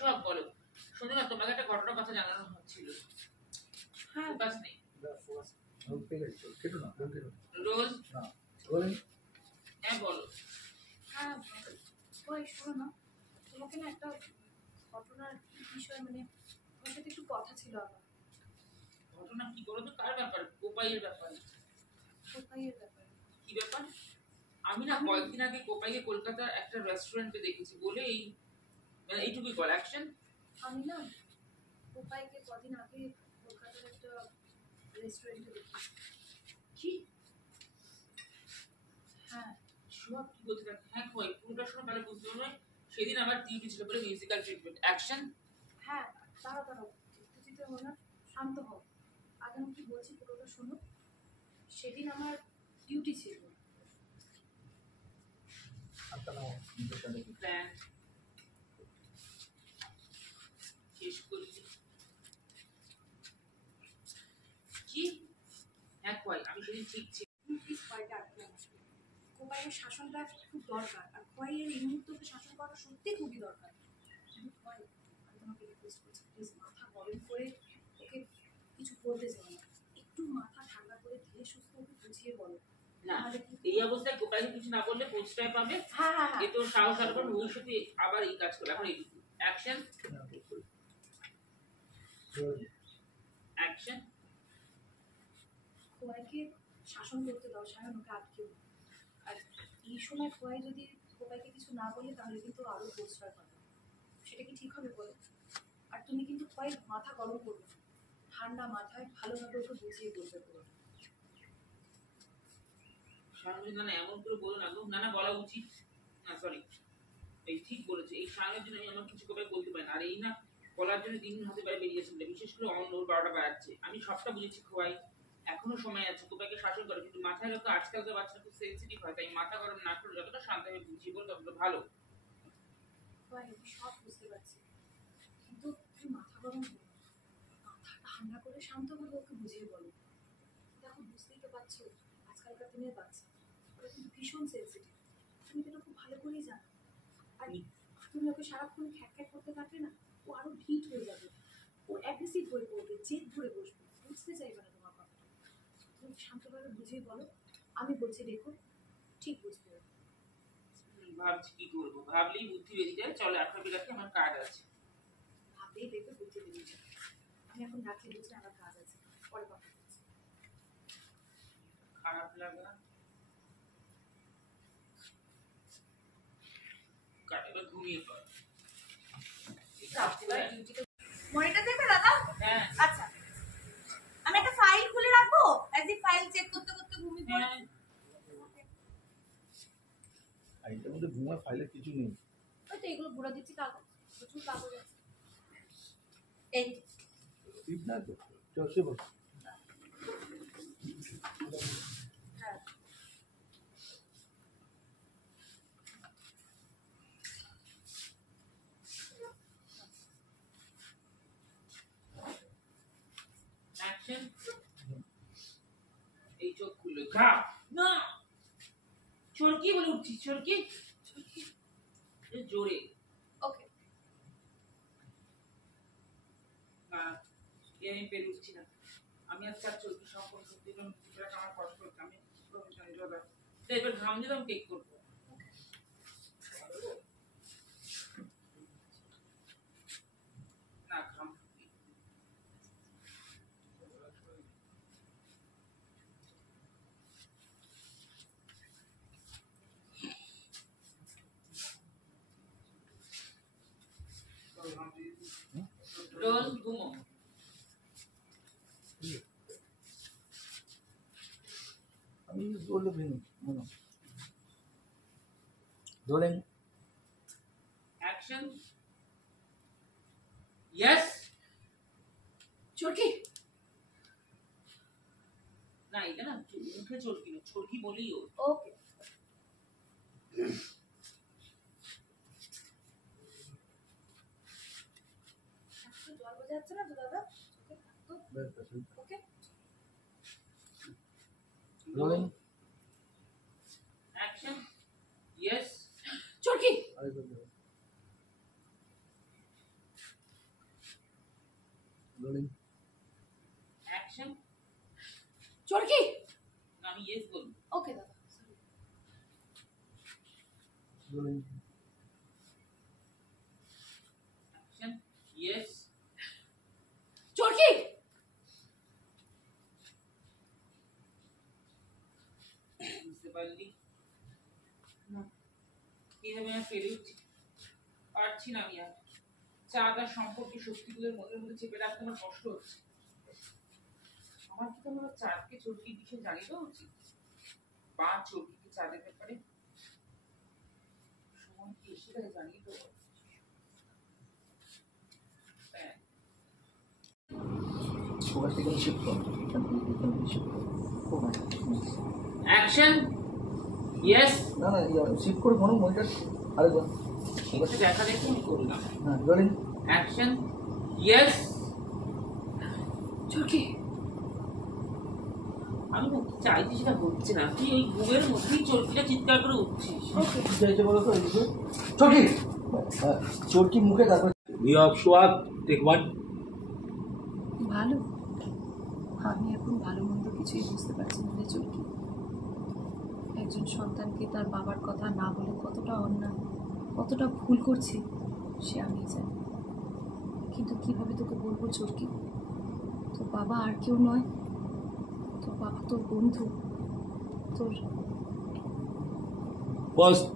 সব বলো। শোনো না, তোমাকে একটা ঘটনার কথা জানানো হচ্ছিল। হ্যাঁ বাস নেই রোজ। হ্যাঁ বলো। হ্যাঁ ওই শোনো না, তোমাকে না একটা ঘটনার বিষয় মানে তোমার সাথে একটু কথা ছিল আমার। ঘটনা কি বলো তো? কার ব্যাপার? কোপাইয়ের ব্যাপার? কোপাইয়ের ব্যাপারে। কি ব্যাপার? আমি না কয়েকদিন আগে কোপাইয়ে কলকাতার একটা রেস্টুরেন্টে দেখেছি বলে এই মানে এইটুকুই বল। অ্যাকশন। আমি না কোপাইকে কদিন আগে কলকাতার একটা রেস্টুরেন্টে দেখেছি। কি? হ্যাঁ সব কি বলতে থাকি? হ্যাঁ কই পুরোটা শোনো তাহলে বুঝতে পারবে। সেদিন আমার ডিউটি ছিল বলে মিউজিক্যাল ট্রিটমেন্ট। অ্যাকশন। হ্যাঁ দাঁড়াও দাঁড়াও, উত্তেজিত হো না, শান্ত হও। আগে আমি কি বলছি পুরোটা শোনো। সেদিন আমার ডিউটি ছিল। শেষ করি কি? হ্যাঁ কই আমি সেদিন ঠিক ছিল। প্লিজ কয়টা আটকে আসবে। কোপাইয়ের শাসনটা খুব দরকার, আর কোপাইয়ের এই মুহূর্তে শাসন করা সত্যি খুবই দরকার। কিন্তু কোপাই, আমি তোমাকে রিকোয়েস্ট করছি প্লিজ মাথা গরম করে ওকে কিছু বলতে চাও না, একটু মাথা ঠান্ডা করে ধীরে সুস্থ ওকে বুঝিয়ে বলো। না এই অবস্থায় কোপাইকে কিছু না বললে পোস্টটাই পাবে। হ্যাঁ হ্যাঁ এ তো সাহস আর করে ভবিষ্যতে আবার এই কাজ করে। এখন এইটুকু অ্যাকশন। অ্যাকশন। কোপাইকে শাসন করতে দাও, সায়ন ওকে আটকেও। আর এই সময় কোপাই যদি কোপাইকে কিছু না বলে তাহলে কিন্তু আরো প্রশ্রয় পাবে। সেটা কি ঠিক হবে বলো? আর তুমি কিন্তু কোপাই মাথা গরম করবে না, ঠান্ডা মাথায় ভালোভাবে ওকে বুঝিয়ে বলবে পুরো। সায়নের জন্য এমন করে বলো না গো। না না বলা উচিত না, সরি। এই ঠিক বলেছে, এই সায়নের জন্য আমি আমার কিছু কোপাই বলতে পারি না। আর এই না বলার জন্য দিন হাতে বাইরে বেরিয়েছিল, বিশেষ করে অন্য 12টা বাজাচ্ছে। আমি সবটা বুঝেছি খোয়াই, এখনো সময় আছে। কোপাইকে শাসন করে, কিন্তু মাথায় রাখো আজকালকার বাচ্চারা খুব সেন্সিটিভ হয়, তাই মাথা গরম না করে যতটা শান্তভাবে বুঝিয়ে বলো ততটা ভালো। আমি সব বুঝতে পারছি, কিন্তু তুমি মাথা গরম করো না। মাথা ঠান্ডা করে শান্তভাবে ওকে বুঝিয়ে বলো। দেখো বুঝতেই তো পারছো আজকালকার দিনের বাচ্চা ওরা কিন্তু ভীষণ সেন্সিটিভ, তুমি তো এটা খুব ভালো করেই জানো। আর তুমি ওকে সারাক্ষণ খ্যাক খ্যাক করতে থাকলে না ও আরো হিট হয়ে যাবে, ও অ্যাগ্রেসিভ হয়ে পড়বে, জেদ ধরে বসবে, বুঝতে চাইবে না তোমার কথা। তুমি শান্তভাবে বুঝিয়ে বলো, আমি বলছি দেখো ঠিক বুঝতে হবে। ভাবছি কি করবো, ভাবলেই বুদ্ধি বেরিয়ে যায়। চলো আপনার বেলাতে আমার কাজ আছে। ভাবলেই দেখবে বুঝতে বেরিয়ে যাবে। আমি এখন রাখি, বুঝলে আমার কাজ আছে, পরে কথা বলছি। খারাপ লাগা কাটিয়ে ঘুমিয়ে পড়। মনিটর দেখবে দাদা? হ্যাঁ আচ্ছা, আমি একটা ফাইল খুলে রাখবো, একদিন ফাইল চেক করতে করতে ঘুমিয়ে পড়ে। হ্যাঁ ফাইলটার মধ্যে ঘুমার ফাইলে কিছু নেই। ওই তো এগুলো ভরে দিচ্ছি, কাগজ প্রচুর কাগজ আছে। এই ঠিক না তো চলছে বস। হ্যাঁ অ্যাকশন। এই চোখ খুললো ঘা না চরকি বলে উঠছি। চরকি জোরে। ওকে না আমি পেরে উঠছি না। আমি আজকে আর চরকি সম্পর্কে সত্যি আমার কষ্ট হচ্ছে। আমি প্রফেশনাল জব, এবার ঘাম দিলে আমি টেক করবো না। ঘাম রোজ ঘুমো। আমি বললে ভেঙে মনে ধরেন অ্যাকশন। ইয়েস। চরকি না এটা না মুখে চরকি না, চরকি বলেই ও। ওকে জল বোঝা যাচ্ছে না তো দাদা? ওকে ধরেন অ্যাকশন। ইয়েস। চরকি Rolling. Action. Yes. চরকি বুঝতে পারলি না এইভাবে আমি ফেলে উঠছি, পারছি না আমি আর। চাঁদ আর সম্পর্কে শক্তিগুলোর মনের মধ্যে চেপে রাখতে আমার কষ্ট হচ্ছে। আমার কি তোমার চাঁদকে চরকির বিষয়ে জানিয়ে দেওয়া উচিত, বা চরকিকে চাঁদের ব্যাপারে সময় কি এসে গেলে জানিয়ে দেবো? হ্যাঁ, Focus taken shift from. Shift from. Focus. Action. Yes. না না শিফট করে কোনো মনিটর আরেকবার সেটা দেখা দেখে আমি করলাম। হ্যাঁ রোলিং। অ্যাকশন। ইয়েস। চরকি আমি না কি চাইছি সেটা হচ্ছে না, তুই ওই ঘুমের মধ্যেই চরকিটা চিৎকার করে উঠছিস। কি চাইছে বলো তো এইদিকে চরকি। হ্যাঁ চরকি মুখে তারপর We have Swat, take one. ভালো, আমি এখন ভালো মন্দ কিছুই বুঝতে পারছি না রে চরকি। একজন সন্তানকে তার বাবার কথা না বলে কতটা অন্যায়, কতটা ভুল করছি সে আমি জানি। কিন্তু কিভাবে তোকে বলবো চরকি? তোর বাবা আর কেউ নয়, তোর বাবা তোর বন্ধু, তোর First,